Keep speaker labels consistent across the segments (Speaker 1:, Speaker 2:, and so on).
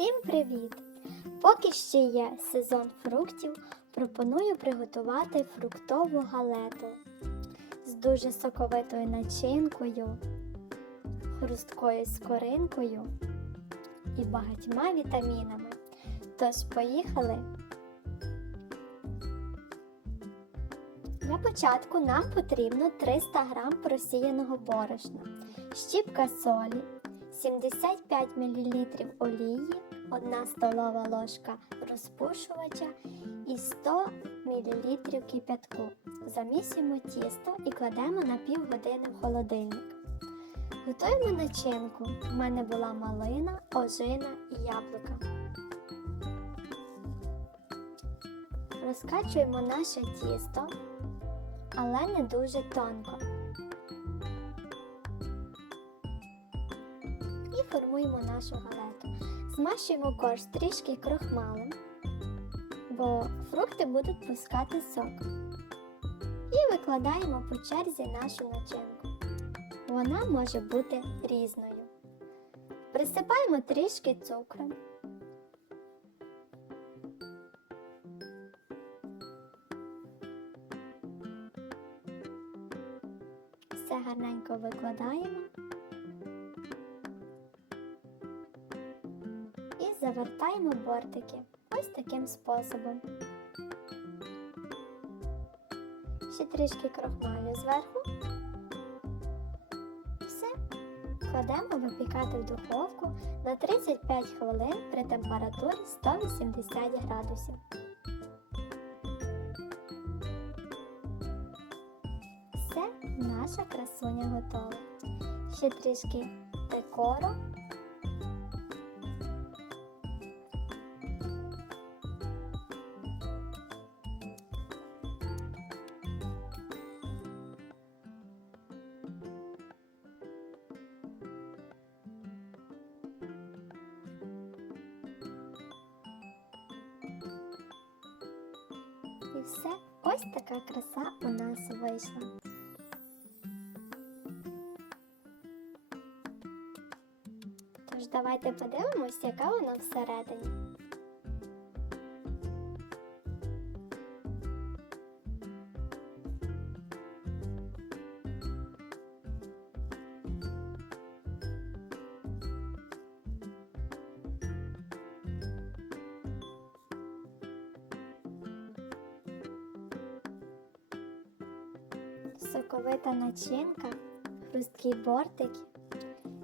Speaker 1: Всім привіт! Поки ще є сезон фруктів, пропоную приготувати фруктову галету з дуже соковитою начинкою, хрусткою скоринкою і багатьма вітамінами. Тож поїхали! Для початку нам потрібно 300 г просіяного борошна, щіпка солі, 75 мл олії, 1 столова ложка розпушувача і 100 мл кип'ятку. Замісимо тісто і кладемо на півгодини в холодильник. Готуємо начинку. У мене була малина, ожина і яблука. Розкачуємо наше тісто, але не дуже тонко. Формуємо нашу галету. Змащуємо корж трішки крохмалем, бо фрукти будуть пускати сок. І викладаємо по черзі нашу начинку. Вона може бути різною. Присипаємо трішки цукру. Все гарненько викладаємо. Завертаємо бортики ось таким способом. Ще трішки крохмалю зверху. Все. Кладемо випікати в духовку на 35 хвилин при температурі 180 градусів. Все, наша красуня готова. Ще трішки декору. І все, ось така краса у нас вийшла. Тож давайте подивимось, яка вона всередині. Соковита начинка, хрусткі бортики.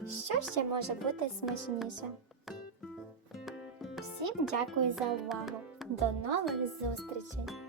Speaker 1: Що ще може бути смачніше? Всім дякую за увагу. До нових зустрічей!